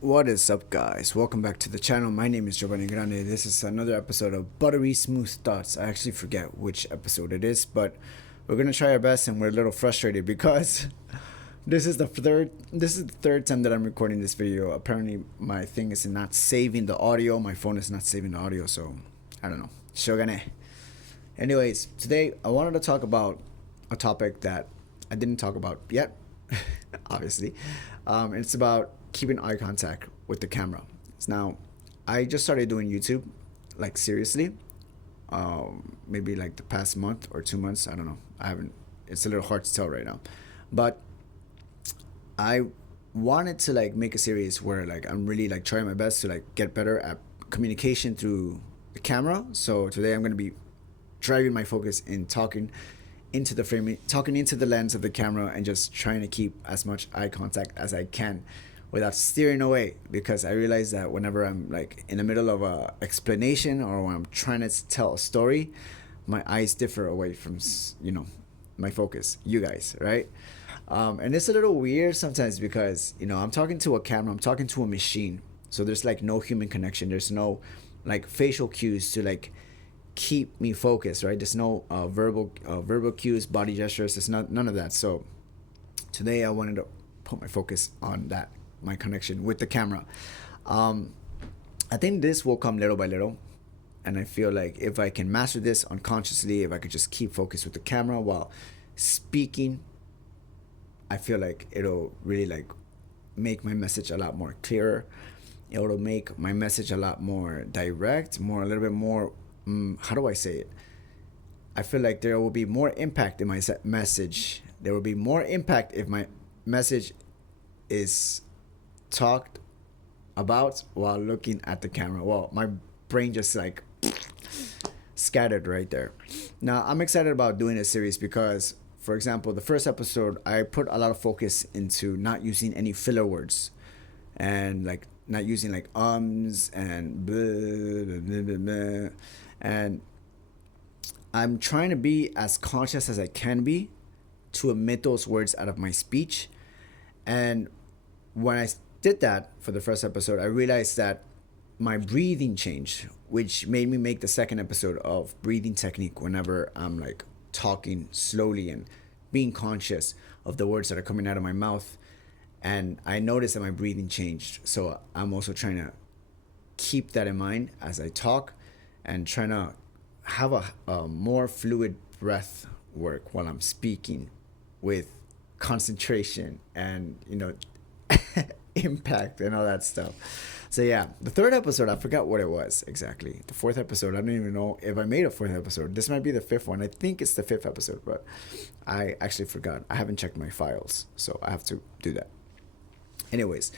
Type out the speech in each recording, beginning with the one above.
What is up, guys? Welcome back to the channel. My name is Giovanni Grande. This is another episode of Buttery Smooth Thoughts. I actually forget which episode it is, but we're gonna try our best, and we're a little frustrated because this is the third time that I'm recording this video. Apparently, my thing is not saving the audio. My phone is not saving the audio, so I don't know. Shogane. Anyways, today I wanted to talk about a topic that I didn't talk about yet, obviously. It's about keeping eye contact with the camera. Now, I just started doing YouTube, like seriously, maybe like the past month or 2 months. I don't know. I haven't. It's a little hard to tell right now, but I wanted to like make a series where like I'm really like trying my best to like get better at communication through the camera. So today I'm gonna be driving my focus in talking into the frame, talking into the lens of the camera, and just trying to keep as much eye contact as I can without steering away, because I realize that whenever I'm like in the middle of a explanation or when I'm trying to tell a story, my eyes differ away from my focus, you guys, right? And it's a little weird sometimes because I'm talking to a camera, I'm talking to a machine, so there's like no human connection, there's no like facial cues to like keep me focused, right? There's no verbal cues, body gestures. There's none of that. So today I wanted to put my focus on that, my connection with the camera. Um, I think this will come little by little, and I feel like if I can master this unconsciously, if I could just keep focused with the camera while speaking, I feel like it'll really like make my message a lot more clearer. It'll make my message a lot more direct, more a little bit more. How do I say it? I feel like there will be more impact in my message. There will be more impact if my message is talked about while looking at the camera. Well, my brain just like scattered right there. Now, I'm excited about doing this series because, for example, the first episode, I put a lot of focus into not using any filler words and like not using like and blah, blah, blah, blah, blah. And I'm trying to be as conscious as I can be to omit those words out of my speech. And when I did that for the first episode, I realized that my breathing changed, which made me make the second episode of breathing technique whenever I'm like talking slowly and being conscious of the words that are coming out of my mouth. And I noticed that my breathing changed. So I'm also trying to keep that in mind as I talk and trying to have a more fluid breath work while I'm speaking with concentration and impact and all that stuff. So yeah, the third episode, I forgot what it was exactly. The fourth episode, I don't even know if I made a fourth episode. This might be the fifth one. I think it's the fifth episode, but I actually forgot. I haven't checked my files, so I have to do that. Anyways,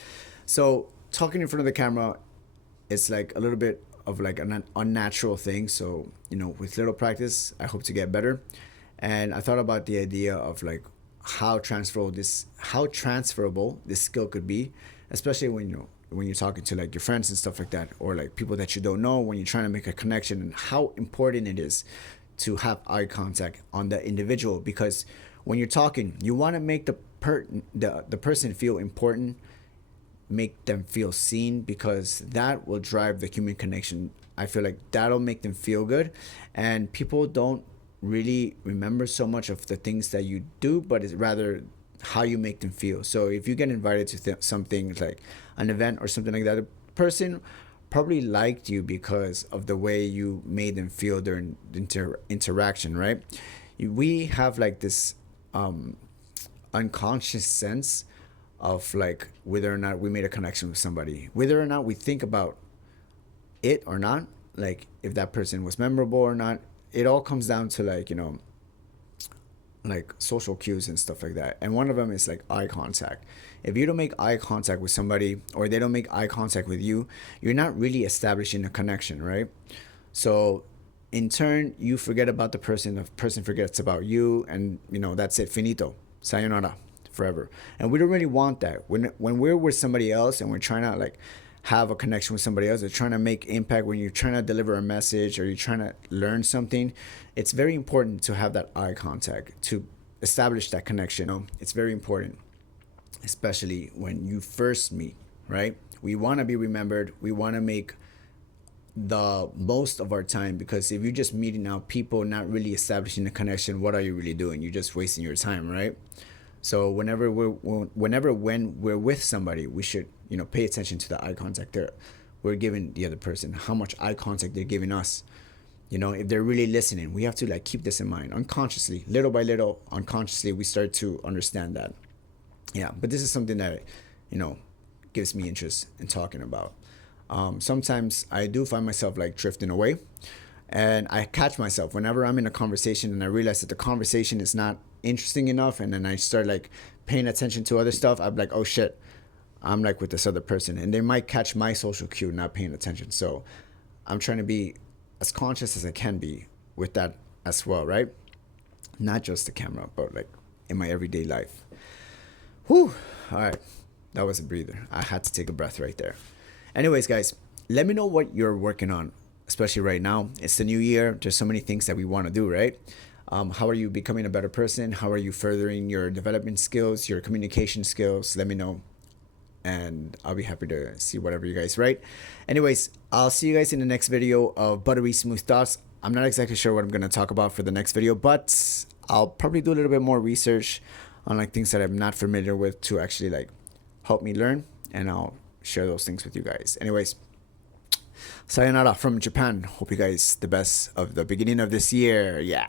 so talking in front of the camera, it's like a little bit of like an unnatural thing. So with little practice, I hope to get better. And I thought about the idea of like how transferable this skill could be, especially when you're talking to like your friends and stuff like that, or like people that you don't know, when you're trying to make a connection, and how important it is to have eye contact on the individual, because when you're talking, you want to make the person feel important, make them feel seen, because that will drive the human connection. I feel like that'll make them feel good, and people don't really remember so much of the things that you do, but it's rather how you make them feel. So if you get invited to something like an event or something like that, the person probably liked you because of the way you made them feel during the interaction, right? We have like this unconscious sense of like whether or not we made a connection with somebody, whether or not we think about it or not, like if that person was memorable or not. It all comes down to like like social cues and stuff like that, and one of them is like eye contact. If you don't make eye contact with somebody, or they don't make eye contact with you, you're not really establishing a connection, right? So in turn, you forget about the person forgets about you, and that's it, finito, sayonara, forever. And we don't really want that. When we're with somebody else and we're trying to like have a connection with somebody else, or trying to make impact, when you're trying to deliver a message or you're trying to learn something, it's very important to have that eye contact to establish that connection. It's very important, especially when you first meet. right? We want to be remembered. We want to make the most of our time, because if you're just meeting out people, not really establishing a connection, what are you really doing? You're just wasting your time, right? So when we're with somebody, we should, pay attention to the eye contact we're giving the other person, how much eye contact they're giving us. If they're really listening, we have to like keep this in mind unconsciously, little by little, unconsciously, we start to understand that. Yeah, but this is something that, you know, gives me interest in talking about. Sometimes I do find myself like drifting away, and I catch myself whenever I'm in a conversation and I realize that the conversation is not interesting enough, and then I start like paying attention to other stuff. I'm like, oh shit, I'm like with this other person, and they might catch my social cue not paying attention. So I'm trying to be as conscious as I can be with that as well, right? Not just the camera, but like in my everyday life. Whew. All right. That was a breather. I had to take a breath right there. Anyways, guys, let me know what you're working on, especially right now. It's the new year. There's so many things that we want to do, right? How are you becoming a better person? How are you furthering your development skills, your communication skills? Let me know. And I'll be happy to see whatever you guys write. Anyways, I'll see you guys in the next video of Buttery Smooth Thoughts. I'm not exactly sure what I'm going to talk about for the next video, but I'll probably do a little bit more research on like things that I'm not familiar with to actually like help me learn, and I'll share those things with you guys. Anyways, sayonara from Japan. Hope you guys the best of the beginning of this year. Yeah.